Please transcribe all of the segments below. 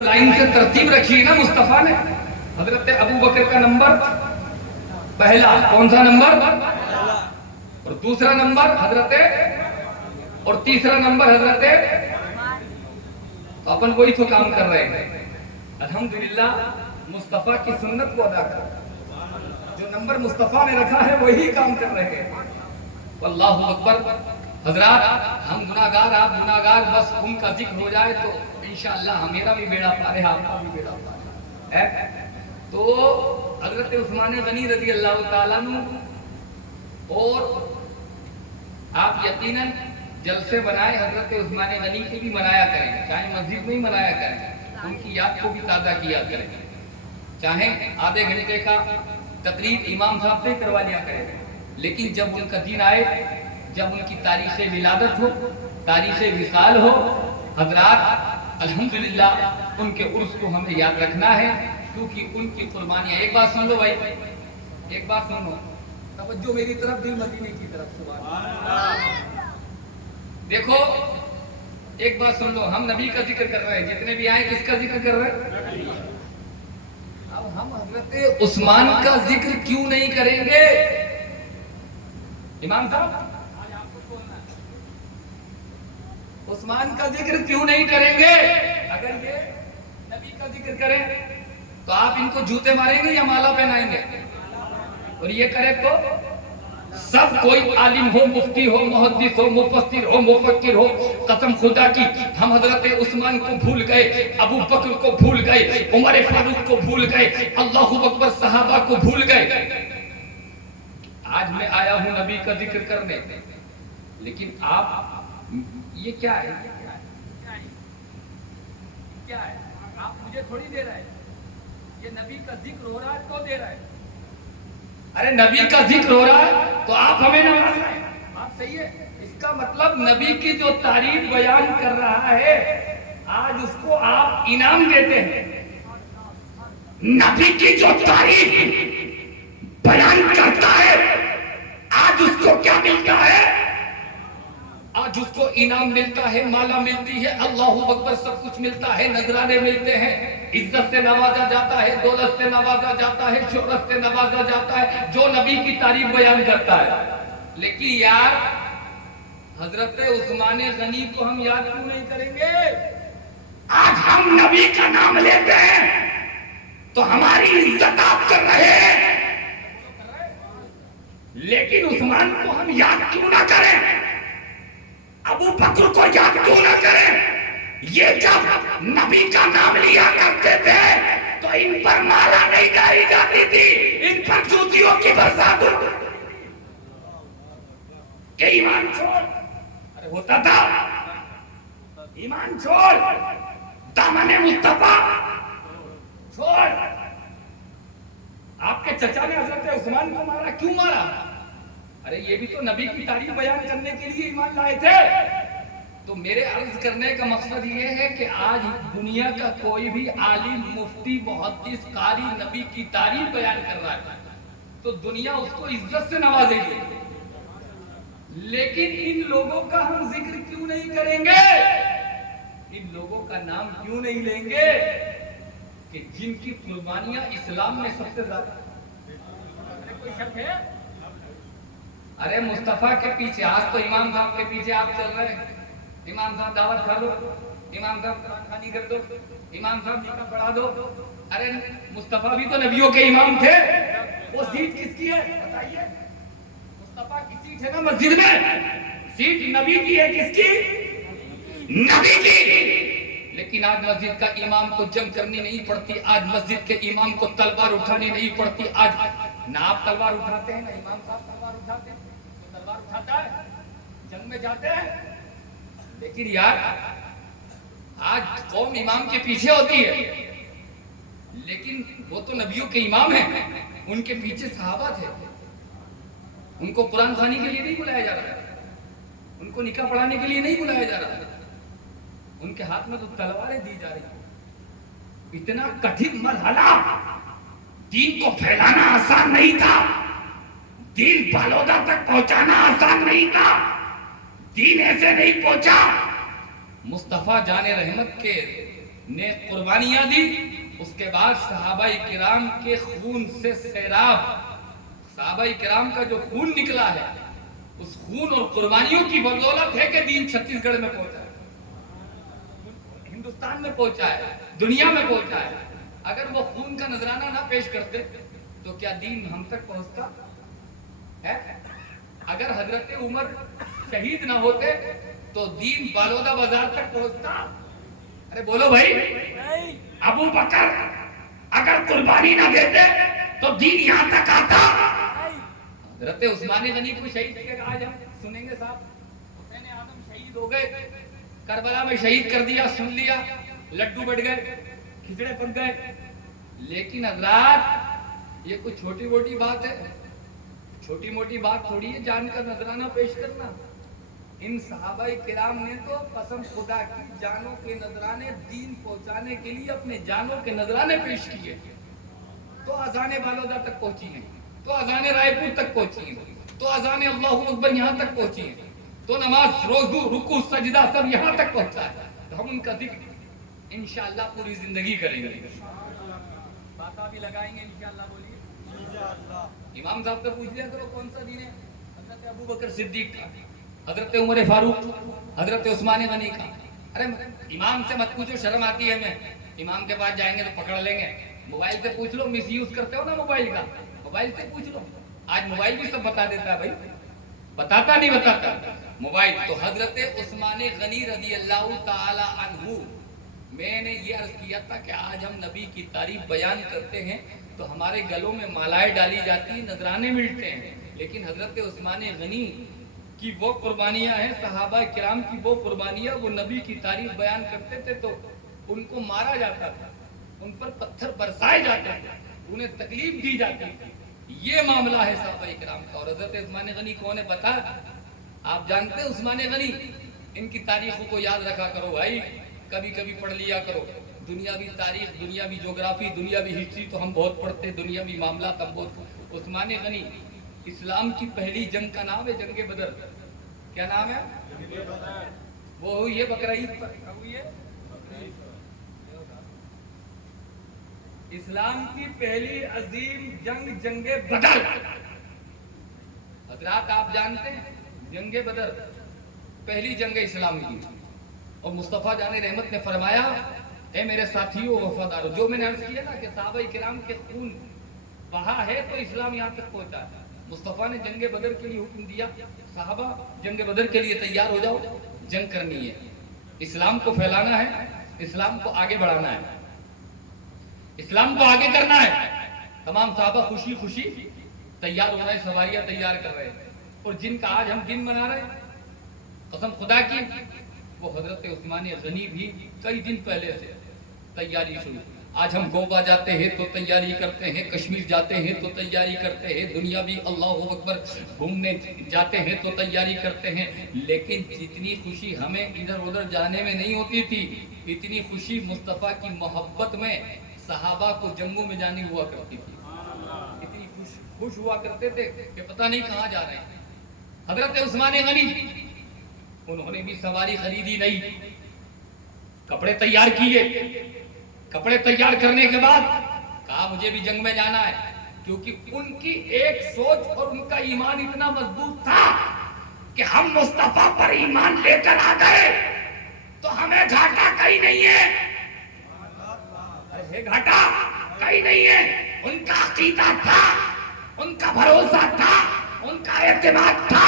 Line سے ترتیب رکھی ہے نا مصطفیٰ نے. حضرت ابو بکر کا نمبر پہلا. کون سا نمبر؟ اور دوسرا نمبر حضرت, اور تیسرا نمبر حضرت. تو اپن وہی تو کام کر رہے ہیں الحمدللہ. مصطفیٰ کی سنت کو ادا کر, جو نمبر مصطفیٰ نے رکھا ہے وہی کام کر رہے ہیں. واللہ اکبر. حضرات ہم گناہگار, آپ گناہگار, بس ان کا ذکر ہو جائے تو انشاءاللہ میرا بھی بیڑا پار ہے, آپ کا بھی بیڑا پار ہے. تو حضرت عثمان غنی رضی اللہ تعالیٰ عنہ, اور آپ یقیناً جلسے بنائے حضرت عثمان غنی کے بھی منایا کریں, چاہے مسجد میں ہی منایا کریں, ان کی یاد کو بھی تازہ کیا کریں, چاہے آدھے گھنٹے کا تقریب امام صاحب سے کروا لیا کریں. لیکن جب ان کا دن آئے, جب ان کی تاریخ ولادت ہو, تاریخ وصال ہو, حضرات الحمدللہ ان کے عرس کو ہمیں یاد رکھنا ہے, کیونکہ ان کی قربانیاں. ایک بات سن لو بھائی, ایک بات سن لو, توجہ میری طرف, دل مدینے کی طرف. سبحان اللہ. دیکھو ایک بات سن لو, ہم نبی کا ذکر کر رہے ہیں, جتنے بھی آئے کس کا ذکر کر رہے ہیں؟ اب ہم حضرت عثمان کا ذکر کیوں نہیں کریں گے؟ امام صاحب عثمان کا ذکر کیوں نہیں کریں گے؟ اگر یہ نبی کا ذکر کریں تو آپ ان کو جوتے ماریں گے یا مالا پہنائیں گے؟ اور یہ کرے تو سب کوئی عالم ہو, مفتی ہو, محدث ہو, مفسر ہو, مفکر ہو, قسم خدا کی ہم حضرت عثمان کو بھول گئے, ابو بکر کو بھول گئے, عمر فاروق کو بھول گئے, اللہ اکبر صحابہ کو بھول گئے. آج میں آیا ہوں نبی کا ذکر کرنے, لیکن آپ یہ کیا ہے, کیا ہے؟ آپ مجھے تھوڑی دے رہے ہیں, یہ نبی کا ذکر ہو رہا ہے تو دے رہے ہیں. ارے نبی کا ذکر ہو رہا ہے تو آپ ہمیں نواز رہے ہیں, آپ صحیح ہے. اس کا مطلب نبی کی جو تعریف بیان کر رہا ہے آج اس کو آپ انعام دیتے ہیں. نبی کی جو تعریف بیان کرتا ہے آج اس کو کیا ملتا ہے؟ آج اس کو انعام ملتا ہے, مالا ملتی ہے, اللہ اکبر, سب کچھ ملتا ہے, نذرانے ملتے ہیں, عزت سے نوازا جاتا ہے, دولت سے نوازا جاتا ہے, شہرت سے نوازا جاتا ہے جو نبی کی تعریف بیان کرتا ہے. لیکن یار حضرت عثمان غنی کو ہم یاد کیوں نہیں کریں گے؟ آج ہم نبی کا نام لیتے ہیں تو ہماری عزت آپ کر رہے ہیں, لیکن عثمان کو ہم یاد کیوں نہ کریں, ابو بکر کو یاد کیوں نہ کریں؟ یہ جب نبی کا نام لیا کرتے تھے تو ان پر مالا نہیں ڈالی جاتی تھی, ان پر جوتیوں کی برسات کہ ایمان چھوڑ. ارے ہوتا تھا ایمان چھوڑ, دامن مصطفیٰ چھوڑ. آپ کے چچا نے حضرت عثمان کو مارا, کیوں مارا؟ ارے یہ بھی تو نبی کی تعریف بیان کرنے کے لیے ایمان لائے تھے. تو میرے عرض کرنے کا مقصد یہ ہے کہ آج دنیا کا کوئی بھی عالم, مفتی, محدث, قاری نبی کی تعریف بیان کر رہا ہے تو دنیا اس کو عزت سے نوازے گی, لیکن ان لوگوں کا ہم ذکر کیوں نہیں کریں گے, ان لوگوں کا نام کیوں نہیں لیں گے کہ جن کی قربانیاں اسلام میں سب سے زیادہ. کوئی شک ہے؟ ارے مصطفیٰ کے پیچھے, آج تو امام صاحب کے پیچھے آپ چل رہے ہیں, امام صاحب دعوت کھا دو, امام صاحب قرآن خوانی کر دو, امام صاحب نکاح پڑھا دو. ارے مصطفیٰ بھی تو نبیوں کے امام تھے, وہ سیٹ کس کی ہے بتائیے؟ مصطفیٰ کی سیٹ ہے نا مسجد میں, سیٹ نبی کی ہے, کس کی؟ نبی کی. لیکن آج مسجد کا امام کو جنگ کرنی نہیں پڑتی, آج مسجد کے امام کو تلوار اٹھانی نہیں پڑتی. آج نہ آپ تلوار اٹھاتے ہیں, نہ امام صاحب تلوار اٹھاتے ہیں. تو تلوار اٹھاتا ہے, جنگ میں جاتے ہیں, لیکن یار آج قوم امام کے پیچھے ہوتی ہے, لیکن وہ تو نبیوں کے امام ہیں, ان کے پیچھے صحابہ تھے. ان کو قرآن خوانی کے لیے نہیں بلایا جا رہا, ان کو نکاح پڑھانے کے لیے نہیں بلایا جا رہا, ان کے ہاتھ میں تو تلواریں دی جا رہی ہیں. اتنا کٹھن مرحلہ, دین کو پھیلانا آسان نہیں تھا, دین بالودہ تک پہنچانا آسان نہیں تھا, دین ایسے نہیں پہنچا. مصطفیٰ جان رحمت کے نے قربانیاں دی، اس کے بعد صحابہ کرام کے خون سے سیراب، صحابہ کرام کا جو خون نکلا ہے، اس خون اور قربانیوں کی بدولت ہے کہ دین چھتیس گڑھ میں پہنچا ہے، ہندوستان میں پہنچا ہے، دنیا میں پہنچا ہے۔ اگر وہ خون کا نذرانہ نہ پیش کرتے تو کیا دین ہم تک پہنچتا ہے؟ اگر حضرت عمر شہید نہ ہوتے تو دین بالودہ بازار تک پہنچتا؟ ارے بولو بھائی، ابو بکر اگر قربانی نہ دیتے تو دین یہاں تک آتا؟ حضرت عثمان غنی کو شہید کیا کہ آج ہم سنیں گے صاحب، حسین اعظم شہید ہو گئے، کربلا میں شہید کر دیا، سن لیا، لڈو بٹ گئے، کھچڑے پک گئے۔ لیکن حضرات یہ کوئی چھوٹی موٹی بات ہے؟ چھوٹی موٹی بات تھوڑی ہے جان کا نذرانہ پیش کرنا۔ ان صحابہ کرام نے تو قسم خدا کی جانوں کے نذرانے دین پہنچانے کے لیے اپنے جانوں کے نذرانے پیش کیے، تو اذان بالودہ تک پہنچی ہیں، تو اذان رائے پور تک پہنچی ہیں، تو اذان اللہ اکبر یہاں تک پہنچی ہیں، تو نماز روزو رکوع سجدہ سب یہاں تک پہنچا ہے۔ تو ہم ان کا ذکر انشاءاللہ پوری زندگی کریں گے، باتاں بھی لگائیں گے انشاءاللہ۔ بولیے امام صاحب سے پوچھ لیا کرو کون سا دین ہے؟ حضرت ابو بکر صدیق کا، حضرت عمر فاروق، حضرت عثمان غنی کا۔ ارے امام سے مت پوچھو، شرم آتی ہے ہمیں، امام کے پاس جائیں گے تو پکڑ لیں گے۔ موبائل سے پوچھ لو، مس یوز کرتے ہو نا موبائل کا، موبائل سے پوچھ لو، آج موبائل بھی سب بتا دیتا ہے بھائی، بتاتا نہیں بتاتا موبائل۔ تو حضرت عثمان غنی رضی اللہ تعالی عنہ، میں نے یہ عرض کیا تھا کہ آج ہم نبی کی تعریف بیان کرتے ہیں تو ہمارے گلوں میں مالائیں ڈالی جاتی ہیں، نذرانے ملتے ہیں، لیکن حضرت عثمان غنی کی وہ قربانیاں ہیں، صحابہ کرام کی وہ قربانیاں، وہ نبی کی تعریف بیان کرتے تھے تو ان کو مارا جاتا تھا، ان پر پتھر برسائے جاتے تھے، انہیں تکلیف دی جاتی تھی۔ یہ معاملہ ہے صحابہ کرام کا۔ اور حضرت عثمان غنی کون ہے پتہ؟ آپ جانتے ہیں عثمان غنی؟ ان کی تاریخوں کو یاد رکھا کرو بھائی، کبھی کبھی پڑھ لیا کرو۔ دنیاوی تاریخ، دنیاوی جغرافی، دنیاوی ہسٹری تو ہم بہت پڑھتے، دنیاوی معاملات ہم بہت۔ عثمان غنی اسلام کی پہلی جنگ کا نام ہے جنگ بدر۔ کیا نام ہے؟ وہ ہوئی ہے بقرعید پر، ہوئی ہے اسلام کی پہلی عظیم جنگ، جنگ بدر۔ حضرات آپ جانتے ہیں جنگ بدر پہلی جنگ اسلام کی، اور مصطفیٰ جان رحمت نے فرمایا اے میرے ساتھیوں وفادارو، جو میں نے عرض کیا نا کہ صحابہ کرام کے خون بہا ہے تو اسلام یہاں تک پہنچا ہے۔ مصطفیٰ نے جنگ بدر کے لیے حکم دیا، صحابہ جنگ بدر کے لیے تیار ہو جاؤ، جنگ کرنی ہے، اسلام کو پھیلانا ہے، اسلام کو آگے بڑھانا ہے، اسلام کو آگے کرنا ہے۔ تمام صحابہ خوشی خوشی تیار ہو رہے ہیں، سواریاں تیار کر رہے ہیں، اور جن کا آج ہم دن منا رہے ہیں قسم خدا کی، وہ حضرت عثمان غنی بھی کئی دن پہلے سے تیاری شروع۔ آج ہم گووا جاتے ہیں تو تیاری کرتے ہیں، کشمیر جاتے ہیں تو تیاری کرتے ہیں، دنیا بھی اللہ اکبر گھومنے جاتے ہیں تو تیاری کرتے ہیں، لیکن جتنی خوشی ہمیں ادھر ادھر جانے میں نہیں ہوتی تھی، اتنی خوشی مصطفیٰ کی محبت میں صحابہ کو جنگوں میں جانے ہوا کرتی تھی، اتنی خوش ہوا کرتے تھے کہ پتہ نہیں کہاں جا رہے ہیں۔ حضرت عثمان غنی انہوں نے بھی سواری خریدی نہیں، کپڑے تیار کیے، کپڑے تیار کرنے کے بعد کہا مجھے بھی جنگ میں جانا ہے، کیونکہ ان کی ایک سوچ اور ان کا ایمان اتنا مضبوط تھا کہ ہم مصطفیٰ پر ایمان لے کر آ گئے تو ہمیں گھاٹا کہیں نہیں ہے، ارے گھاٹا کہیں نہیں ہے۔ ان کا عقیدہ تھا، ان کا بھروسہ تھا، ان کا اعتماد تھا،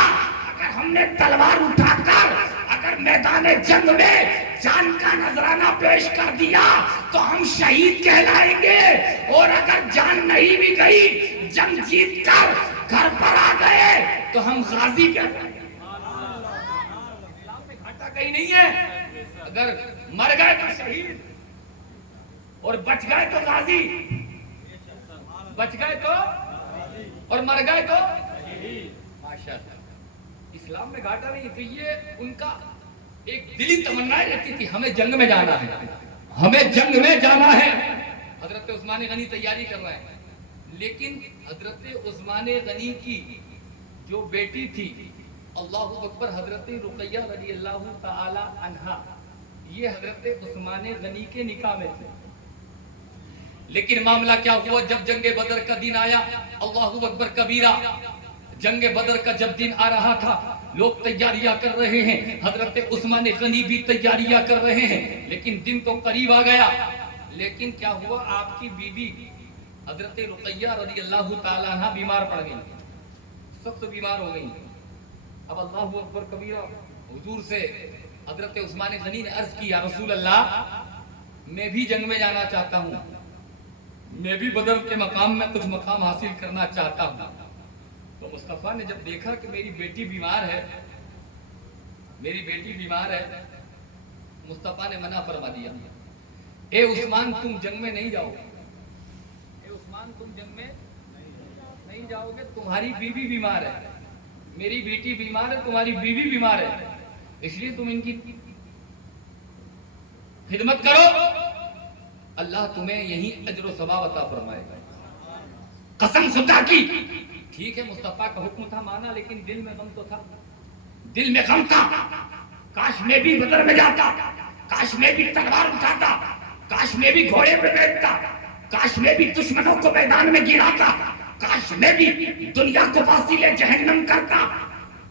اگر ہم نے تلوار اٹھا کر اگر میدان جنگ میں جان کا نذرانہ پیش کر دیا تو ہم شہید کہلائیں گے، اور اگر جان نہیں بھی گئی، جنگ جیت کر گھر پر آ گئے تو ہم غازی کہلائیں گے۔ اسلام میں گھاٹا کہیں نہیں ہے، اگر مر گئے تو شہید اور بچ گئے تو غازی، بچ گئے تو اور مر گئے تو ماشاءاللہ۔ اسلام میں گھاٹا نہیں تھی، یہ ان کا ایک دلی تمنا رہتی تھی ہمیں جنگ میں جانا ہے، ہمیں جنگ میں جانا ہے۔ حضرت عثمان غنی تیاری کر رہے ہیں، لیکن حضرت عثمان غنی کی جو بیٹی تھی اللہ اکبر، حضرت رقیہ رضی اللہ تعالی عنہا، یہ حضرت عثمان غنی کے نکاح میں تھے. لیکن معاملہ کیا ہوا جب جنگ بدر کا دن آیا؟ اللہ اکبر کبیرہ. جنگ بدر کا جب دن آ رہا تھا، لوگ تیاریاں کر رہے ہیں، حضرت عثمان غنی بھی تیاریاں کر رہے ہیں، لیکن دن تو قریب آ گیا. لیکن کیا ہوا، آپ کی بیوی حضرت رقیہ رضی اللہ تعالیٰ عنہ بیمار پڑ گئی، سخت بیمار ہو گئی. اب اللہ اکبر کبیرہ حضور سے حضرت عثمان غنی نے عرض کی، یا رسول اللہ میں بھی جنگ میں جانا چاہتا ہوں، میں بھی بدر کے مقام میں کچھ مقام حاصل کرنا چاہتا ہوں. تو مصطفیٰ نے جب دیکھا کہ میری بیٹی بیمار ہے، مصطفیٰ نے منع فرما دیا. اے عثمان تم جنگ میں نہیں جاؤ گے، نہیں جاؤ گے، تمہاری بیوی بیمار ہے، میری بیٹی بیمار ہے، تمہاری بیوی بیمار ہے، اس لیے تم ان کی خدمت کرو، اللہ تمہیں یہی اجر و ثواب عطا فرمائے گا. قسم خدا کی. ٹھیک ہے مصطفیٰ کا حکم تھا مانا، لیکن دل میں غم تو تھا، دل میں غم تھا. کاش میں بھی بدر میں جاتا، کاش میں بھی تلوار اٹھاتا، کاش میں بھی گھوڑے پہ بیٹھتا، کاش میں بھی دشمنوں کو میدان میں گراتا، کاش میں بھی دنیا کو واصل جہنم کرتا.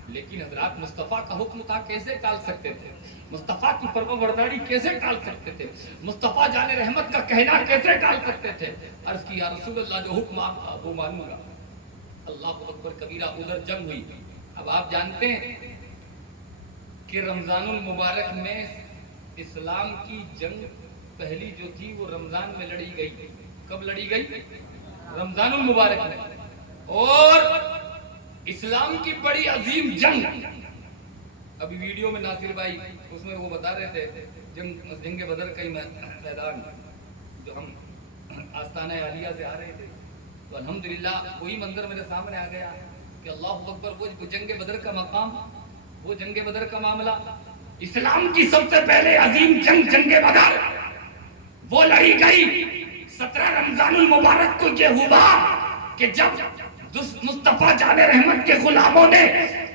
لیکن حضرات مصطفیٰ کا حکم تھا، کیسے ٹال سکتے تھے؟ مصطفیٰ کی فرما برداری کیسے ٹال سکتے تھے؟ مصطفیٰ جان رحمت کا کہنا کیسے ٹال سکتے تھے؟ عرض کی، یا رسول اللہ جو حکم آپ کا وہ مانوں گا. اللہ اکبر کبیرہ. ادھر جنگ ہوئی. اب آپ جانتے ہیں کہ رمضان المبارک میں اسلام کی جنگ پہلی جو تھی وہ رمضان میں لڑی گئی. کب لڑی گئی؟ رمضان المبارک میں. اور اسلام کی بڑی عظیم جنگ. ابھی ویڈیو میں ناصر بھائی اس میں وہ بتا رہے تھے جنگ بدر کا میدان جو ہم آستانہ عالیہ سے آ رہے تھے، تو الحمدللہ وہی منظر میرے سامنے آ گیا کہ اللہ اکبر، وہ جنگ بدر کا مقام، وہ جنگ بدر کا معاملہ. اسلام کی سب سے پہلے عظیم جنگ بدر وہ لڑی گئی 17 رمضان المبارک کو. یہ ہوا کہ جب مصطفیٰ جان رحمت کے غلاموں نے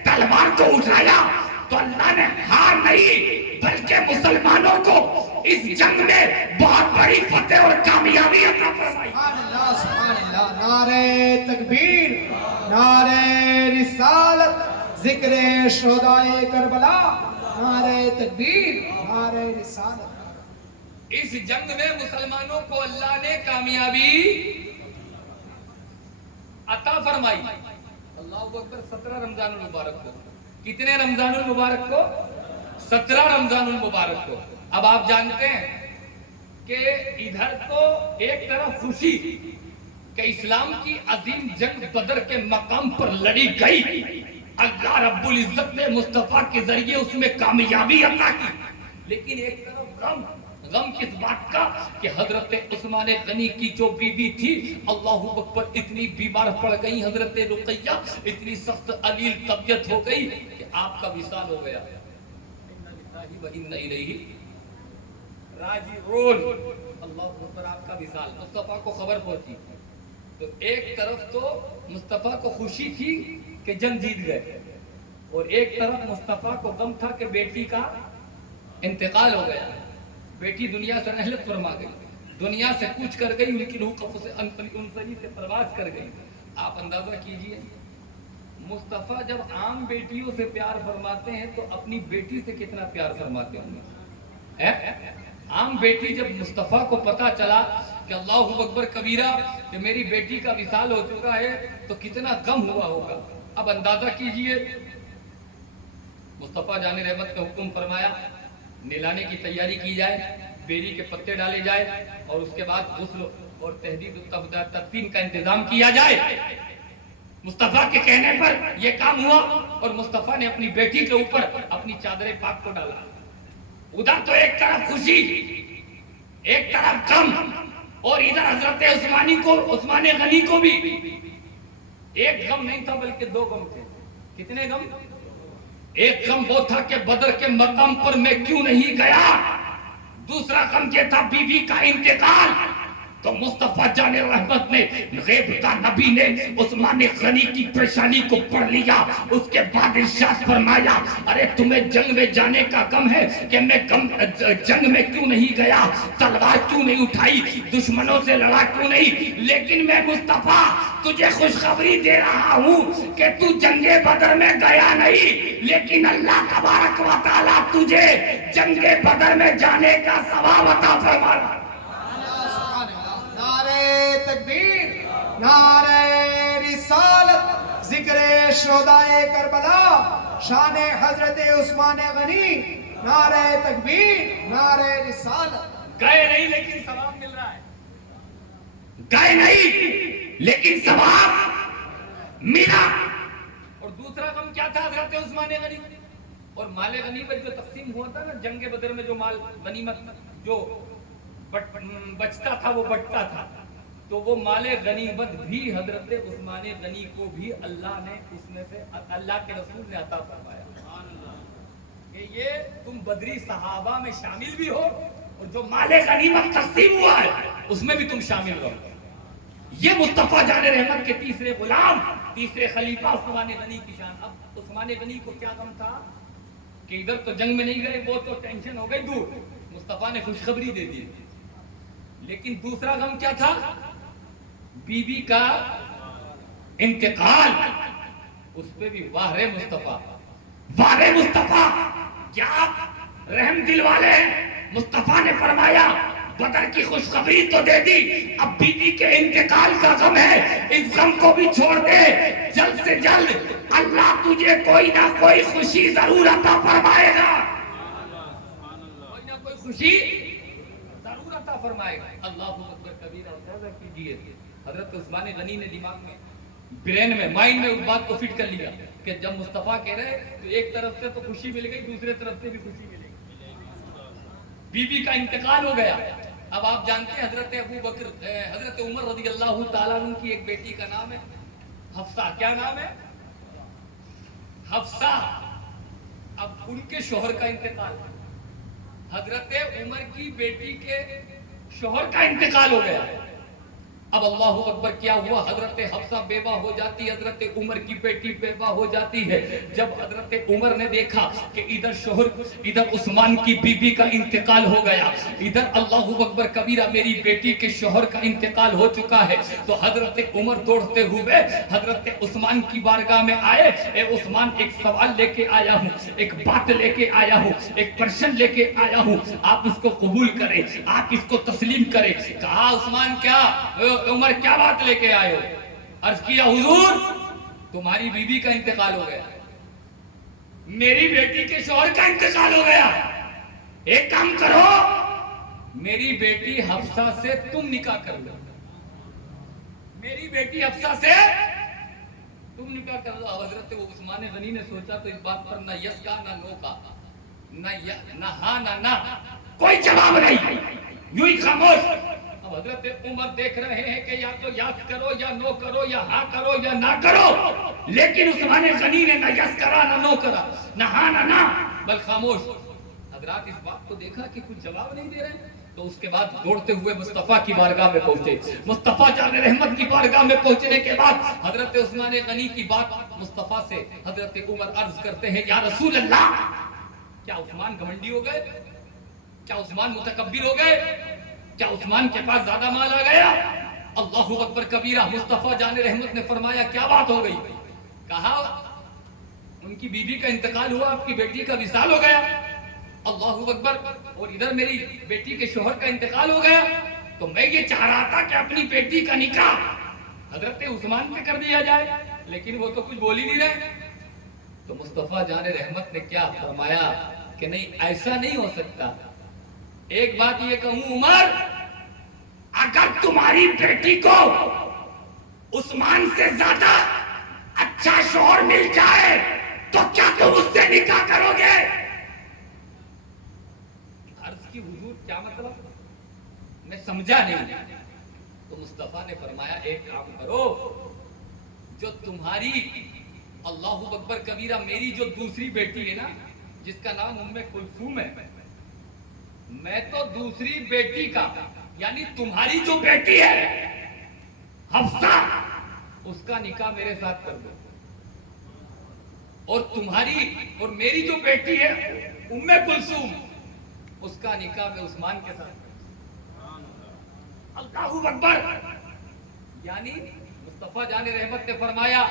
تلوار کو اٹھایا تو اللہ نے ہار نہیں بلکہ مسلمانوں کو اس جنگ میں بہت بڑی فتح اور کامیابی عطا فرمائی. سبحان اللہ سبحان اللہ. نعرہ تکبیر، نعرہ رسالت، ذکر شہدائے کربلا، نعرہ تکبیر، نعرہ رسالت. اس جنگ میں مسلمانوں کو اللہ نے کامیابی عطا فرمائی. اللہ اکبر. 17 رمضان المبارک کو. کتنے رمضان المبارک کو؟ 17 رمضان المبارک کو. اب آپ جانتے ہیں کہ ادھر تو ایک طرف خوشی کہ اسلام کی عظیم جنگ بدر کے مقام پر لڑی گئی، اللہ رب العزت نے مصطفیٰ کے ذریعے اس میں کامیابی عطا کی. لیکن ایک طرف غم کس بات کا کہ حضرت عثمان غنی کی جو بیوی تھی اللہ اکبر اتنی بیمار پڑ گئی، حضرت رقیہ اتنی سخت علیل طبیعت ہو گئی کہ آپ کا وصال ہو گیا. اللہ اکبر. آپ کا وصال مصطفیٰ کو خبر پہنچی تو ایک طرف تو مصطفیٰ کو خوشی تھی کہ جنگ جیت گئے، اور ایک طرف مصطفیٰ کو غم تھا کہ بیٹی کا انتقال ہو گیا. بیٹی دنیا سے رحلت فرما گئی، دنیا سے کوچ کر گئی، ان کی روح قفس سے انفری سے پرواز کر گئی. آپ اندازہ کیجئے مصطفیٰ جب عام بیٹیوں سے پیار فرماتے ہیں تو اپنی بیٹی سے کتنا پیار فرماتے ہوں گے. عام بیٹی جب مصطفیٰ کو پتا چلا کہ اللہ اکبر کبیرہ کہ میری بیٹی کا وصال ہو چکا ہے تو کتنا غم ہوا ہوگا. اب اندازہ کیجئے مصطفیٰ جان رحمت نے حکم فرمایا نلانے کی تیاری کی جائے، بیری کے پتے ڈالے جائے اور اس کے بعد غسل اور تحدید تدفین کا انتظام کیا جائے. مصطفیٰ کے کہنے پر یہ کام ہوا اور مصطفیٰ نے اپنی بیٹی کے اوپر اپنی چادر پاک کو ڈالا. ادھر تو ایک طرف خوشی، ایک طرف غم، اور ادھر حضرت عثمان غنی کو بھی ایک غم نہیں تھا بلکہ دو غم تھے. کتنے غم؟ ایک غم وہ تھا کہ بدر کے مقام پر میں کیوں نہیں گیا، دوسرا غم یہ تھا بیوی کا انتقال. تو مصطفیٰ جان رحمت نے غیب کا نبی نے عثمان غنی کی پریشانی کو پڑھ لیا. اس کے بعد ارشاد فرمایا ارے تمہیں جنگ میں جانے کا غم ہے کہ میں جنگ میں کیوں نہیں گیا, تلوار کیوں نہیں اٹھائی, دشمنوں سے لڑا کیوں نہیں, لیکن میں مصطفیٰ تجھے خوشخبری دے رہا ہوں کہ تو جنگ بدر میں گیا نہیں, لیکن اللہ تبارک و تعالیٰ تجھے جنگ بدر میں جانے کا ثواب عطا فرمایا. نعرہ تکبیر, نعرہ رسالت, ذکر شہدائے کربلا, شان حضرت عثمان غنی, نعرہ تکبیر, نعرہ رسالت. گئے نہیں لیکن ثواب مل رہا ہے, گئے نہیں لیکن ثواب ملا. اور دوسرا غم کیا تھا حضرت عثمان غنی, اور مال غنیمت جو تقسیم ہوا تھا نا جنگ بدر میں, جو مال غنیمت جو بچتا تھا وہ بٹتا تھا, تو وہ مال غنیمت بھی حضرت عثمان غنی کو بھی اللہ نے اس میں سے اللہ کے رسول نے عطا فرمایا کہ یہ تم بدری صحابہ میں شامل بھی ہو, اور جو مال غنیمت تقسیم ہوا ہے اس میں بھی تم شامل رہو. یہ مصطفیٰ جان رحمت کے تیسرے غلام, تیسرے خلیفہ عثمان غنی کی شان. اب عثمان غنی کو کیا غم تھا کہ ادھر تو جنگ میں نہیں گئے, وہ تو ٹینشن ہو گئی دور, مصطفیٰ نے خوشخبری دے دی. لیکن دوسرا غم کیا تھا, بی بی کا انتقال. اس پہ بھی واہ رے مصطفیٰ, واہ رے مصطفیٰ, کیا آپ رحم دل والے ہیں. مصطفیٰ نے فرمایا بدر کی خوشخبری تو دے دی, اب بی بی کے انتقال کا غم ہے, اس غم کو بھی چھوڑ دے, جلد سے جلد اللہ تجھے کوئی نہ کوئی خوشی ضرور عطا فرمائے گا, کوئی نہ کوئی خوشی ضرور عطا فرمائے گا. اللہ اکبر کبیرہ. کیجیے حضرت عثمان غنی نے دماغ میں, برین میں, مائنڈ میں اس بات کو فٹ کر لیا کہ جب مصطفیٰ کہہ رہے تو ایک طرف سے تو خوشی مل گئی, دوسرے طرف سے بھی خوشی ملے گی. بی بی کا انتقال ہو گیا. اب آپ جانتے ہیں حضرت ابو بکر, حضرت عمر رضی اللہ تعالیٰ عنہ کی ایک بیٹی کا نام ہے حفصہ. کیا نام ہے؟ حفصہ. اب ان کے شوہر کا انتقال, حضرت عمر کی بیٹی کے شوہر کا انتقال ہو گیا. اب اللہ اکبر, کیا ہوا, حضرت حفصہ بیوہ ہو جاتی, حضرت عمر کی بیٹی بیوہ ہو جاتی ہے. جب حضرت عمر نے دیکھا کہ ادھر شوہر, ادھر عثمان کی بیوی کا انتقال ہو گیا, ادھر اللہ اکبر کبیرہ میری بیٹی کے شوہر کا انتقال ہو چکا ہے, تو حضرت عمر دوڑتے ہوئے حضرت عثمان کی بارگاہ میں آئے. اے عثمان, ایک سوال لے کے آیا ہوں, ایک بات لے کے آیا ہوں, ایک پرشن لے کے آیا ہوں, آپ اس کو قبول کریں, آپ اس کو تسلیم کریں. کہا عثمان کیا, عمر کیا بات لے کے آئے ہو؟ عرض کیا حضور تمہاری بیوی کا انتقال ہو گیا, میری بیٹی کے شوہر کا انتقال ہو گیا, ایک کام کرو میری بیٹی حفصہ سے تم نکاح کر لو, میری بیٹی حفصہ سے تم نکاح کر لو. حضرت عثمان غنی نے سوچا تو اس بات پر نہ یس کا نہ نو کا, نہ ہاں نہ کوئی جواب نہیں, یوں ہی خاموش. اب حضرت عمر دیکھ رہے ہیں کہ یا تو یس کرو یا نو کرو, یا ہاں کرو یا نہ کرو, لیکن عثمان غنی نے نہ یس کرا نہ نو کرا, نہ ہاں نہ بل خاموش. حضرات اس بات کو دیکھا کہ کچھ جواب نہیں دے رہے, تو اس کے بعد دوڑتے ہوئے مصطفیٰ کی بارگاہ میں پہنچے. مصطفیٰ جان رحمت کی بارگاہ میں پہنچنے کے بعد حضرت عثمان غنی کی بات مصطفیٰ سے حضرت عمر عرض کرتے ہیں, یا رسول اللہ, کیا عثمان گھمنڈی ہو گئے, کیا عثمان متکبر ہو گئے, کیا عثمان کے پاس زیادہ مال آ گیا؟ اللہ اکبر کبیرہ. مصطفیٰ جان رحمت نے فرمایا کیا بات ہو گئی؟ کہا ان کی بیوی کا انتقال ہوا, آپ کی بیٹی کا وصال ہو گیا. اللہ اکبر. اور ادھر میری بیٹی کے شوہر کا انتقال ہو گیا, تو میں یہ چاہ رہا تھا کہ اپنی بیٹی کا نکاح حضرت عثمان سے کر دیا جائے, لیکن وہ تو کچھ بول ہی نہیں رہے. تو مصطفیٰ جان رحمت نے کیا فرمایا کہ نہیں, ایسا نہیں ہو سکتا. ایک بات یہ کہوں عمر, اگر تمہاری بیٹی کو عثمان سے زیادہ اچھا شوہر مل جائے تو کیا تم اس سے نکاح کرو گے؟ عرض کی حضور کیا مطلب, میں سمجھا نہیں. تو مصطفیٰ نے فرمایا ایک کام کرو, جو تمہاری اللہ اکبر کبیرہ میری جو دوسری بیٹی ہے نا, جس کا نام ام کلثوم ہے, میں تو دوسری بیٹی کا یعنی تمہاری جو بیٹی ہے حفصہ اس کا نکاح میرے ساتھ کر دو، اور تمہاری اور میری جو بیٹی ہے ام کلثوم اس کا نکاح میں عثمان کے ساتھ کر دو۔ اللہ اکبر! یعنی مصطفیٰ جان رحمت نے فرمایا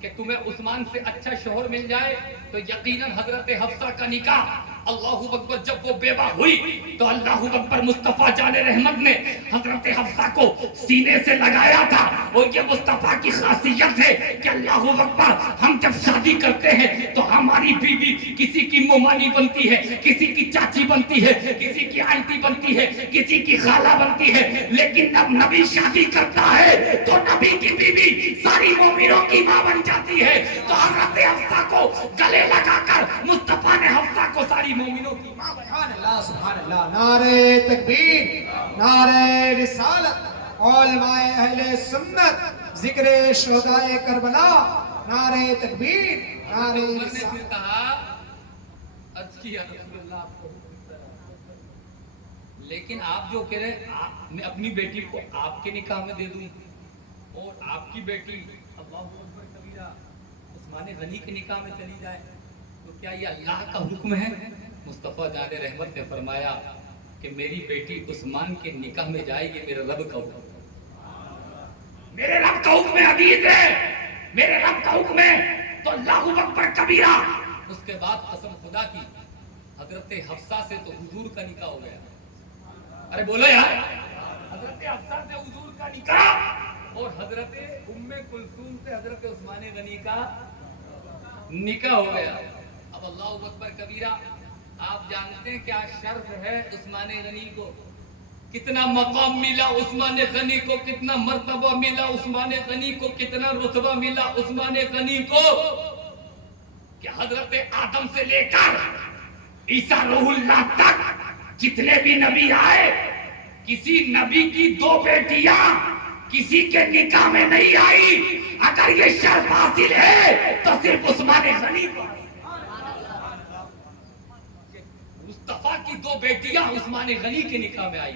کہ تمہیں عثمان سے اچھا شوہر مل جائے تو یقیناً حضرت حفصہ کا نکاح۔ اللہ اکبر! جب وہ بیوہ ہوئی تو اللہ اکبر مصطفیٰ جان رحمت نے حضرت حفصہ کو سینے سے لگایا تھا، اور یہ مصطفیٰ کی خاصیت ہے کہ اللہ اکبر ہم جب شادی کرتے ہیں تو ہماری بیوی کسی کی مومانی بنتی ہے، کسی کی چاچی بنتی ہے، کسی کی آنٹی بنتی ہے، کسی کی خالہ بنتی ہے، لیکن جب نبی شادی کرتا ہے تو نبی کی بیوی ساری مومنوں کی ماں بن جاتی ہے۔ تو حضرت حفصہ کو گلے لگا کر مصطفیٰ نے حفصہ کو ساری مومنوں کی ماں بنا۔ سبحان اللہ سبحان اللہ، نعرہ تکبیر، نعرہ رسالت، علماء اہل سنت، ذکر شہدائے کربلا، نعرہ تکبیر، نعرہ عمر نے رسالت۔ پھر کہا عرض کیا رسول اللہ آپ کو، لیکن آپ جو کہہ رہے میں اپنی بیٹی کو آپ کے نکاح میں دے دوں اور آپ کی بیٹی اللہ اکبر کبیرہ عثمان غنی کے نکاح میں چلی جائے تو کیا یہ اللہ کا حکم ہے؟ مصطفیٰ جان رحمت نے فرمایا کہ میری بیٹی عثمان کے نکاح میں جائے گی، میرے رب کا حکم، میرے رب کا حکم حدیث ہے، میرے رب کا حکم ہے۔ تو اللہ اکبر کبیرہ۔ اس کے بعد قسم خدا کی حضرت حفصہ سے تو حضور کا نکاح ہو گیا۔ ارے بولو یار، حضرت حفصہ سے حضور کا نکاح اور حضرت ام کلثوم سے حضرت عثمان غنی کا نکاح ہو گیا۔ اب اللہ اکبر کبیرہ، آپ جانتے ہیں کیا شرف ہے عثمان غنی کو؟ کتنا مقام ملا عثمان غنی کو، کتنا مرتبہ ملا عثمان غنی کو، کتنا رتبہ ملا عثمان غنی کو کہ حضرت آدم سے لے کر عیسیٰ روح اللہ تک جتنے بھی نبی آئے، کسی نبی کی دو بیٹیاں کسی کے نکاح میں نہیں آئی۔ اگر یہ شرف حاصل ہے تو صرف عثمان غنی کو۔ مصطفیٰ کی دو بیٹیاں عثمان غنی کے نکاح میں آئی،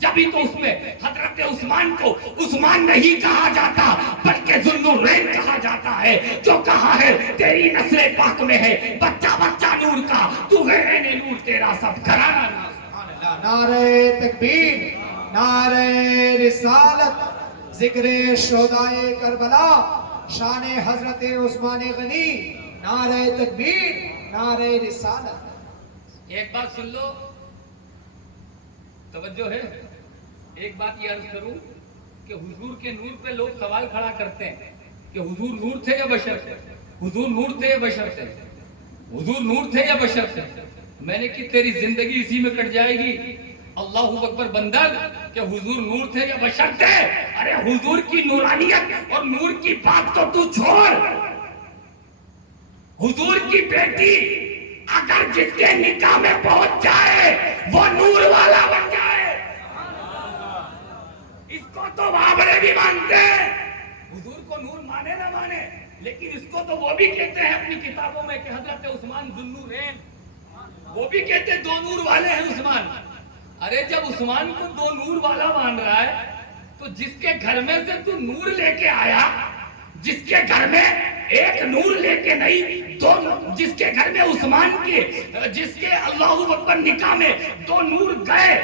جبھی تو اس میں حضرت عثمان کو عثمان نہیں کہا جاتا بلکہ ذوالنورین کہا جاتا ہے، جو کہا ہے تیری نسل پاک میں ہے بچہ بچہ نور کا، تو ہے عین نور تیرا سب گھرانہ نور۔ نعرہ تکبیر، نعرہ رسالت، ذکر شہدائے کربلا، شان حضرت عثمان غنی، نعرہ تکبیر، نعرہ رسالت۔ ایک بات سن لو، توجہ ہے، ایک بات یہ عرض کروں کہ حضور کے نور پہ لوگ سوال کھڑا کرتے ہیں کہ حضور نور تھے یا بشر تھے، حضور نور تھے یا بشر تھے، حضور نور تھے یا بشر تھے۔ میں نے کہ تیری زندگی اسی میں کٹ جائے گی۔ اللہ اکبر بندر، کہ حضور نور تھے یا بشر تھے؟ ارے حضور کی نورانیت اور نور کی بات کو تو چھوڑ، حضور کی بیٹی اگر جس کے نکاح میں پہنچ جائے وہ نور والا بن جائے، اس کو تو بابرے بھی مانتے ہیں، حضور کو نور مانے نہ مانے، لیکن اس کو تو وہ بھی کہتے ہیں اپنی کتابوں میں کہ حضرت عثمان ذوالنورین، وہ بھی کہتے ہیں دو نور والے ہیں عثمان۔ ارے جب عثمان کو دو نور والا مان رہا ہے تو جس کے گھر میں سے تو نور لے کے آیا، جس کے گھر میں ایک نور لے کے نہیں دو، جس کے گھر میں عثمان کے، جس کے اللہ اکبر نکاح میں دو نور گئے،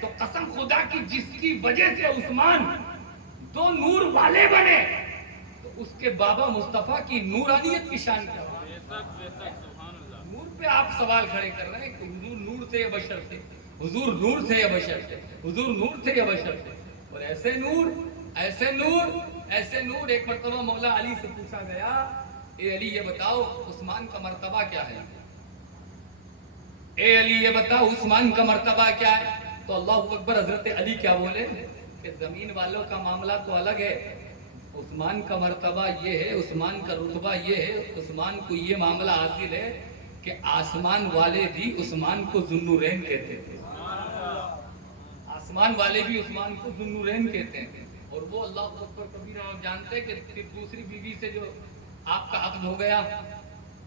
تو قسم خدا کی جس کی وجہ سے عثمان دو نور والے بنے، تو اس کے بابا مصطفیٰ کی نورانیت کی شان کیا ہے؟ نور پہ آپ سوال کھڑے کر رہے ہیں کہ حضور نور تھے یا بشر تھے، حضور نور تھے یا بشر تھے، حضور نور تھے یا بشر تھے؟ اور ایسے نور، ایسے نور، ایسے نور۔ ایک مرتبہ مولا علی سے پوچھا گیا، اے علی یہ بتاؤ عثمان کا مرتبہ کیا ہے؟ اے علی یہ بتاؤ عثمان کا مرتبہ کیا ہے؟ تو اللہ اکبر حضرت علی کیا بولے کہ زمین والوں کا معاملہ تو الگ ہے، عثمان کا مرتبہ یہ ہے، عثمان کا رتبہ یہ ہے، عثمان کو یہ معاملہ حاصل ہے کہ آسمان والے بھی عثمان کو ذوالنورین کہتے تھے، آسمان والے بھی عثمان کو ذوالنورین کہتے ہیں۔ اور وہ اللہ اکبر کبیرہ، آپ جانتے ہیں کہ پھر دوسری بیوی سے جو آپ کا عقد ہو گیا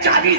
40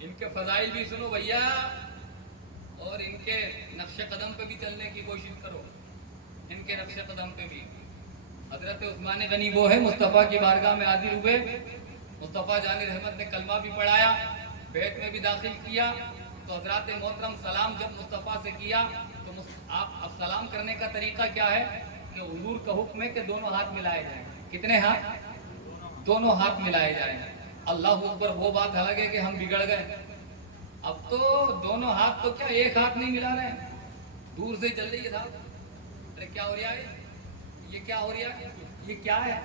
ان کے فضائل بھی سنو بھیا اور ان کے نقش قدم پہ بھی چلنے کی کوشش کرو. ان کے نقش قدم پہ بھی حضرت عثمان غنی وہ ہے مصطفیٰ کی بارگاہ میں حاضر ہوئے. مصطفیٰ جان رحمت نے کلمہ بھی پڑھایا, بیت میں بھی داخل کیا. تو حضرات محترم سلام جب مصطفیٰ سے کیا تو آپ اب سلام کرنے کا طریقہ کیا ہے کہ حضور کا حکم ہے کہ دونوں ہاتھ ملائے جائیں. کتنے ہاتھ؟ دونوں ہاتھ ملائے جائیں. اللہ اکبر. وہ بات الگ ہے کہ ہم بگڑ گئے. اب تو دونوں ہاتھ تو کیا ایک ہاتھ نہیں ملا رہے ہیں, دور سے چل رہی ہے صاحب. ارے کیا ہو رہا ہے, یہ کیا ہو رہا ہے, یہ کیا ہے؟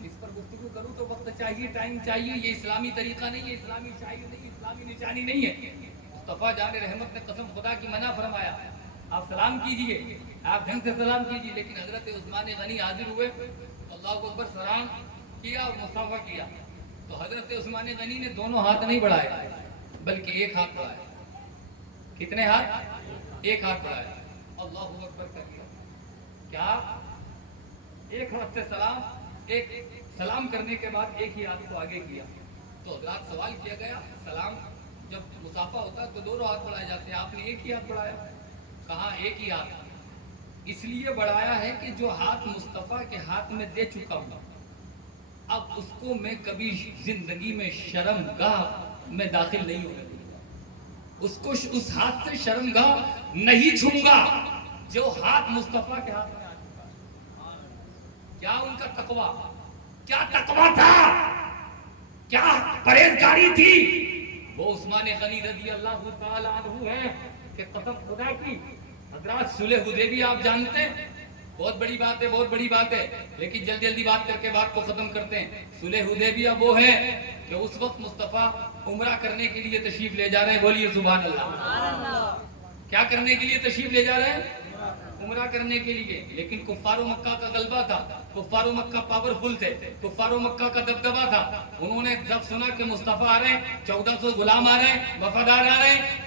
اس پر گفتگو کروں تو وقت چاہیے, ٹائم چاہیے. یہ اسلامی طریقہ نہیں ہے, اسلامی شاعری نہیں, اسلامی نشانی نہیں ہے. مصطفیٰ جان رحمت نے قسم خدا کی منع فرمایا آپ سلام کیجئے, آپ ڈھنگ سے سلام کیجئے. لیکن حضرت عثمان غنی حاضر ہوئے, اللہ اکبر, سلام کیا اور مصافحہ کیا. تو حضرت عثمان غنی نے دونوں ہاتھ نہیں بڑھائے بلکہ ایک ہاتھ بڑھایا. کتنے ہاتھ؟ ایک ہاتھ بڑھایا. اللہ اکبر کر لیا. کیا ایک ہاتھ سے سلام, ایک سلام کرنے کے بعد ایک ہی ہاتھ کو آگے کیا. تو حضرات سوال کیا گیا, سلام جب مصافحہ ہوتا ہے تو دونوں ہاتھ بڑھائے جاتے ہیں, آپ نے ایک ہی ہاتھ بڑھایا. کہاں ایک ہی ہاتھ؟ اس لیے بڑھایا ہے کہ جو ہاتھ مصطفیٰ کے ہاتھ میں دے چکا ہوں اب اس کو میں کبھی زندگی میں شرمگاہ میں داخل نہیں ہونے دوں گا. اس کو اس ہاتھ سے شرمگاہ نہیں چھوں گا جو ہاتھ مصطفیٰ کے ہاتھ میں آ چکا. کیا ان کا تقویٰ, کیا تقویٰ تھا, کیا پرہیزگاری تھی. وہ عثمان غنی رضی اللہ تعالی عنہ ہے کہ قسم خدا کی حضرات صلح حدیبیہ آپ جانتے ہیں, بہت بڑی بات ہے, بہت بڑی بات ہے, لیکن جلدی جلدی بات کر کے بات کو ختم کرتے ہیں. صلح حدیبیہ وہ ہے کہ اس وقت مصطفیٰ عمرہ کرنے کے لیے تشریف لے جا رہے ہیں. بولیے سبحان اللہ. کیا کرنے کے لیے تشریف لے جا رہے ہیں؟ عمرہ کرنے کے لیے. لیکن کفار مکہ کا غلبہ تھا, کفار مکہ پاورفل تھے, کفار مکہ کا دبدبہ تھا. انہوں نے جب سنا کہ مصطفیٰ آ رہے ہیں, 1400 غلام آ رہے ہیں, وفادار آ رہے ہیں,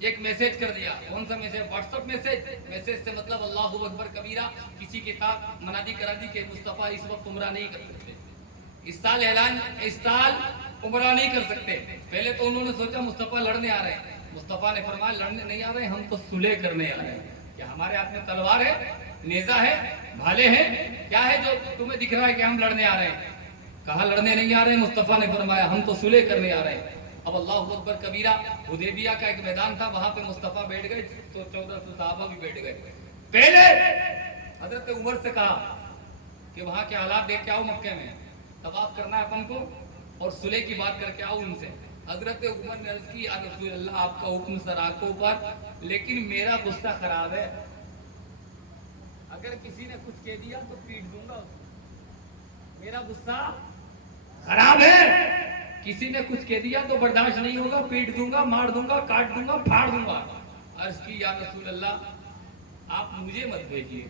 ایک میسج کر دیا. کون سا message? What's app message. Message سے مطلب اللہ اکبر کبیرہ, کسی کے ساتھ منادی کرا دی کہ مصطفیٰ اس وقت عمرہ نہیں کر سکتے, اس سال اعلان, اس سال عمرہ نہیں کر سکتے. پہلے تو انہوں نے سوچا مصطفیٰ لڑنے آ رہے ہیں. مصطفیٰ نے فرمایا لڑنے نہیں آ رہے, ہم تو صلح کرنے آ رہے ہیں. کیا ہمارے ہاتھ میں تلوار ہے, نیزہ ہے, بھالے ہیں, کیا ہے جو تمہیں دکھ رہا ہے کہ ہم لڑنے آ رہے ہیں؟ کہا لڑنے نہیں آ رہے ہیں. مصطفیٰ نے فرمایا ہم تو صلح کرنے آ رہے ہیں. اب اللہ اکبر کبیرہ. حدیبیہ کا ایک میدان تھا, وہاں پہ مصطفیٰ بیٹھ گئے تو 1400 صحابہ بھی بیٹھ گئے. پہلے حضرت عمر سے کہا کہ وہاں کے حالات دیکھ کے آؤ, مکے میں طواف کرنا ہے اپن کو اور صلح کی بات کر کے آؤ ان سے. حضرت عمر نے عرض کی یا رسول اللہ آپ کا حکم سر آنکھوں پر, لیکن میرا غصہ خراب ہے, اگر کسی نے کچھ کہہ دیا تو پیٹ دوں گا. میرا غصہ خراب ہے, کسی نے کچھ کہہ دیا تو برداشت نہیں ہوگا, پیٹ دوں گا, مار دوں گا, کاٹ دوں گا, پھاڑ دوں گا. عرض کی یا رسول اللہ آپ مجھے مت بھیجیے,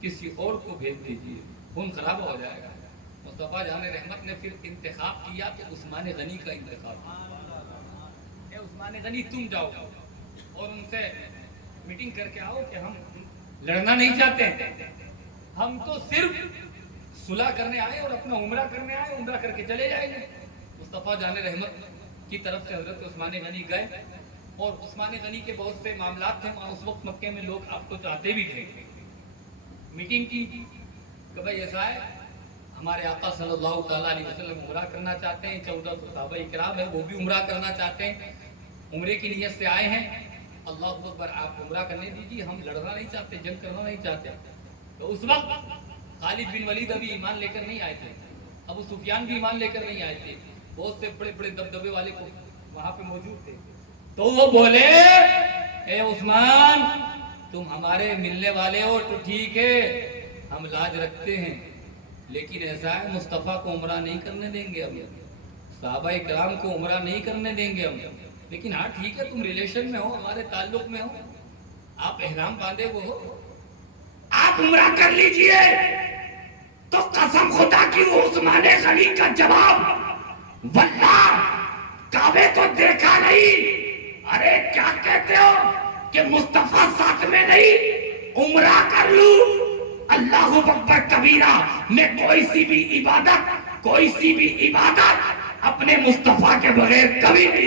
کسی اور کو بھیج دیجیے, خون خراب ہو جائے گا. مصطفیٰ جان رحمت نے پھر انتخاب کیا کہ عثمان غنی کا انتخاب کیا. اے عثمان غنی تم جاؤ اور ان سے میٹنگ کر کے آؤ کہ ہم لڑنا نہیں چاہتے, ہم تو صرف صلح کرنے آئے اور اپنا عمرہ کرنے آئے, عمرہ کر کے چلے جائیں گے. مصطفیٰ جان رحمت کی طرف سے حضرت عثمان غنی گئے اور عثمان غنی کے بہت سے معاملات تھے. اس وقت مکے میں لوگ آپ کو چاہتے بھی تھے. میٹنگ کی کہ بھائی ایسا ہے ہمارے آقا صلی اللہ تعالیٰ علیہ وسلم عمرہ کرنا چاہتے ہیں, 1400 صحابہ اکرام ہیں وہ بھی عمرہ کرنا چاہتے ہیں, عمرے کی نیت سے آئے ہیں. اللہ اکبر آپ عمرہ کرنے دیجیے, ہم لڑنا نہیں چاہتے, جنگ کرنا نہیں چاہتے. تو اس وقت خالد بن ولید ابھی ایمان لے کر نہیں آئے تھے, ابو سفیان بھی ایمان لے کر نہیں آئے تھے, بہت سے بڑے بڑے دبدبے والے کو وہاں پہ موجود تھے. تو وہ بولے اے عثمان تم ہمارے ملنے والے ہو تو ٹھیک ہے, ہم لاج رکھتے ہیں, لیکن ایسا ہے مصطفیٰ کو عمرہ نہیں کرنے دیں گے ہم, صحابہ کرام کو عمرہ نہیں کرنے دیں گے ہم. لیکن ہاں ٹھیک ہے تم ریلیشن میں ہو, ہمارے تعلق میں ہو, آپ احرام باندھے وہ ہو, آپ عمرہ کر لیجئے. تو قسم خدا کی وہ عثمان غنی کا جواب واللہ کعبے کو دیکھا نہیں. ارے کیا کہتے ہو کہ مصطفیٰ ساتھ میں نہیں, عمرہ کر لوں. اللہ اکبر کبیرہ. میں کوئی سی بھی عبادت اپنے مصطفیٰ کے بغیر کبھی بھی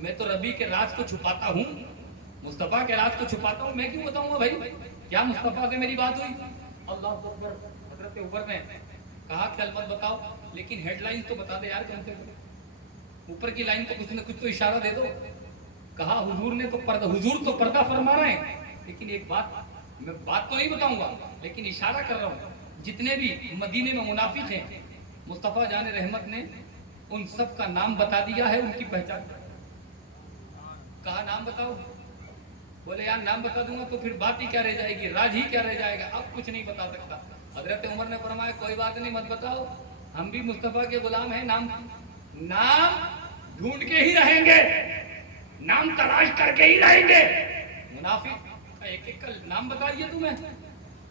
میں تو ربی کے راز کو چھپاتا ہوں، مصطفیٰ کے راز کو چھپاتا ہوں، میں کیوں بتاؤں گا بھائی؟ کیا مصطفیٰ سے میری بات ہوئی؟ اللہ اکبر، حضرت عمر نے کہا کلمت بتاؤ، لیکن ہیڈ لائن تو بتا دے یار، کم سے کم اوپر کی لائن کو کچھ نہ کچھ تو اشارہ دے دو۔ کہا حضور نے تو پردہ، حضور تو پردہ فرما رہے ہیں، لیکن ایک بات، میں بات تو نہیں بتاؤں گا لیکن اشارہ کر رہا ہوں، جتنے بھی مدینے میں منافق ہیں مصطفیٰ جان رحمت نے ان سب کا نام بتا دیا ہے، ان کی پہچان۔ کہا نام بتاؤ، بولے یار نام بتا دوں گا تو پھر بات ہی کیا رہ جائے گی، راج ہی کیا رہ جائے گا، اب کچھ نہیں بتا سکتا۔ حضرت عمر نے فرمایا کوئی بات نہیں، مت بتاؤ، ہم بھی مصطفیٰ کے غلام ہیں، نام ڈھونڈ کے ہی رہیں گے، نام تلاش کر کے ہی رہیں گے۔ منافق کا ایک ایک کا نام بتا دیا تمہیں،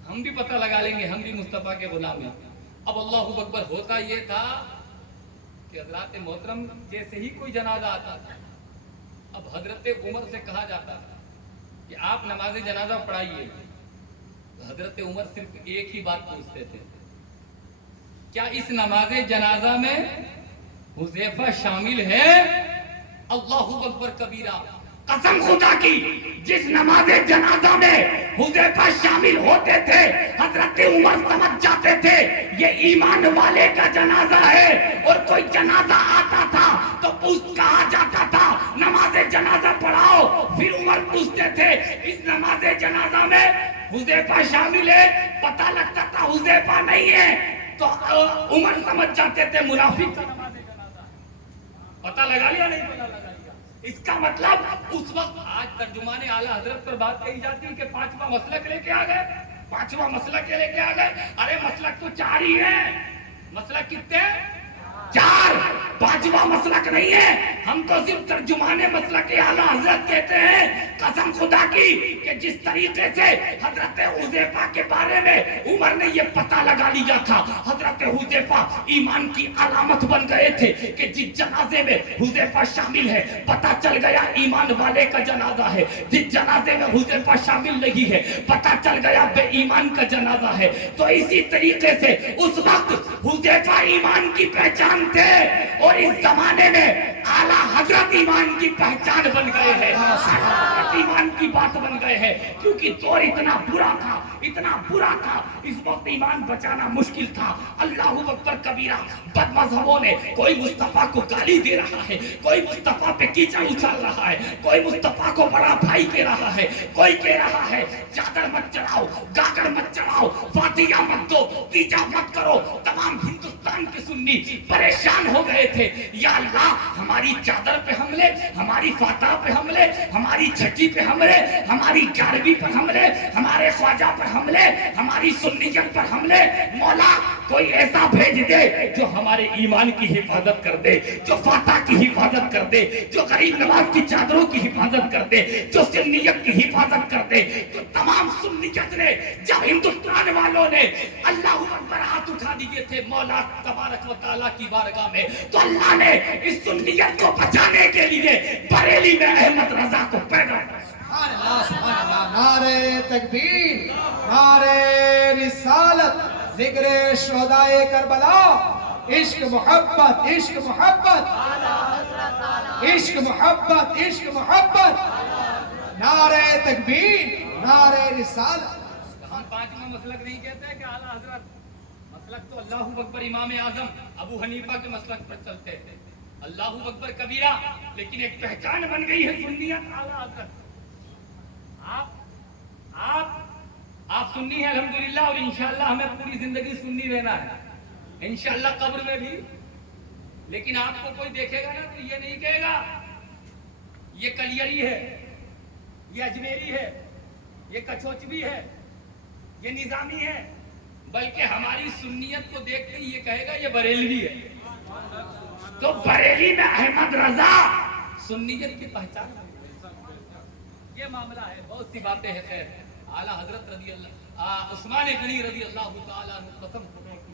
ہم بھی پتہ لگا لیں گے، ہم بھی مصطفیٰ کے غلام ہیں۔ اب اللہ اکبر، ہوتا یہ تھا کہ حضرات محترم جیسے ہی کوئی جنازہ آتا تھا، اب حضرت عمر سے کہا جاتا تھا کہ آپ نماز جنازہ پڑھائیے، حضرت عمر صرف ایک ہی بات پوچھتے تھے، کیا اس نماز جنازہ میں حذیفہ شامل ہے؟ اللہ اکبر کبیرہ، قسم خدا کی جس نماز جنازہ میں حذیفہ شامل ہوتے تھے حضرت عمر سمجھ جاتے تھے یہ ایمان والے کا جنازہ ہے، اور کوئی جنازہ آتا تھا تو کہا جاتا تھا نماز جنازہ پڑھاؤ، پھر عمر پوچھتے تھے اس نماز جنازہ میں حذیفہ شامل ہے، پتہ لگتا تھا حذیفہ نہیں ہے تو عمر سمجھ جاتے تھے منافق کا نماز جنازہ ہے۔ پتہ لگا لیا نہیں پتہ لگا لیا؟ اس کا مطلب اس وقت، آج ترجمان اعلیٰ حضرت پر بات کہی جاتی ہے کہ پانچواں مسلک لے کے آ گئے، پانچواں مسلک لے کے آ گئے، ارے مسلک تو چار ہی ہے، مسلک کتنے؟ چار، پانچواں مسلک نہیں ہے، ہم تو صرف ترجمان مسلک اعلیٰ حضرت کہتے ہیں۔ قسم خدا کی کہ جس طریقے سے حضرت حذیفہ کے بارے میں عمر نے یہ پتہ لگا لیا تھا، حضرت حذیفہ ایمان کی علامت بن گئے تھے کہ جس جنازے میں حذیفہ شامل ہے پتہ چل گیا ایمان والے کا جنازہ ہے، جس جنازے میں حذیفہ شامل نہیں ہے پتہ چل گیا بے ایمان کا جنازہ ہے۔ تو اسی طریقے سے اس وقت حذیفہ ایمان کی پہچان تھے، اور اس زمانے میں اعلیٰ حضرت ایمان کی پہچان بن گئے ہیں، ایمان کی بات بن گئے ہیں، کیونکہ دور اتنا برا تھا، اتنا برا تھا، اس وقت ایمان بچانا مشکل تھا۔ اللہ اکبر کبیرہ، بد مذہبوں نے، کوئی مصطفیٰ کو گالی دے رہا ہے، کوئی مصطفیٰ پہ کیچڑ اچھال رہا ہے، کوئی مصطفیٰ کو بڑا بھائی کہہ رہا ہے، کوئی کہہ رہا ہے چادر مت چڑھاؤ، گاگر مت چڑھاؤ، فاتحہ مت دو، تیجا مت کرو۔ تمام ہندوستان کے سنی پریشان ہو گئے تھے، یا اللہ ہماری چادر پہ حملے، ہماری فاتحہ پہ حملے، ہماری چھٹی پہ حملے، ہماری 11ویں پر حملے، ہمارے خواجہ پر حملے، ہماری سنیت پر حملے، مولا کوئی ایسا بھیج دے جو ہمارے ایمان کی حفاظت کر دے، جو فاتحہ کی حفاظت کر دے، جو غریب نواز کی چادروں کی حفاظت کر دے، جو سنیت کی حفاظت کر دے۔ تو تمام سنیت نے، جب ہندوستان والوں نے اللہ اکبر ہاتھ اٹھا دیے تھے مولا تبارک و تعالیٰ کی بارگاہ میں، تو اللہ نے اس سنیت کو بچانے کے لیے بریلی میں احمد رضا کو پیدا کیا۔ سبحان اللہ، سبحان اللہ، نعرہ تکبیر، نعرہ رسالت، ذکر شہدائے کربلا، عشق محبت، عشق محبت، عشق محبت، عشق محبت، نعرہ تکبیر، نعرہ رسالت۔ ہم پانچواں مسلک نہیں کہتے کہ اعلیٰ حضرت، مسلک تو اللہ اکبر امام اعظم ابو حنیفہ کے مسلک پر چلتے تھے، اللہ اکبر کبیرہ، لیکن ایک پہچان بن گئی ہے سنیت اعلیٰ حضرت۔ آپ سنی ہیں الحمدللہ، اور انشاءاللہ ہمیں پوری زندگی سنی رہنا ہے، انشاءاللہ قبر میں بھی۔ لیکن آپ کو کوئی دیکھے گا نا تو یہ نہیں کہے گا یہ کلیری ہے، یہ اجمیری ہے، یہ کچھوچوی ہے، یہ نظامی ہے، بلکہ ہماری سنیت کو دیکھتے ہی یہ کہے گا یہ بریلوی ہے۔ تو بریلی میں احمد رضا سنیت کی پہچان، یہ معاملہ ہے، بہت سی باتیں ہیں۔ خیر، اعلیٰ حضرت رضی اللہ، عثمان غنی رضی اللہ تعالیٰ عنہ، قسم خدا کی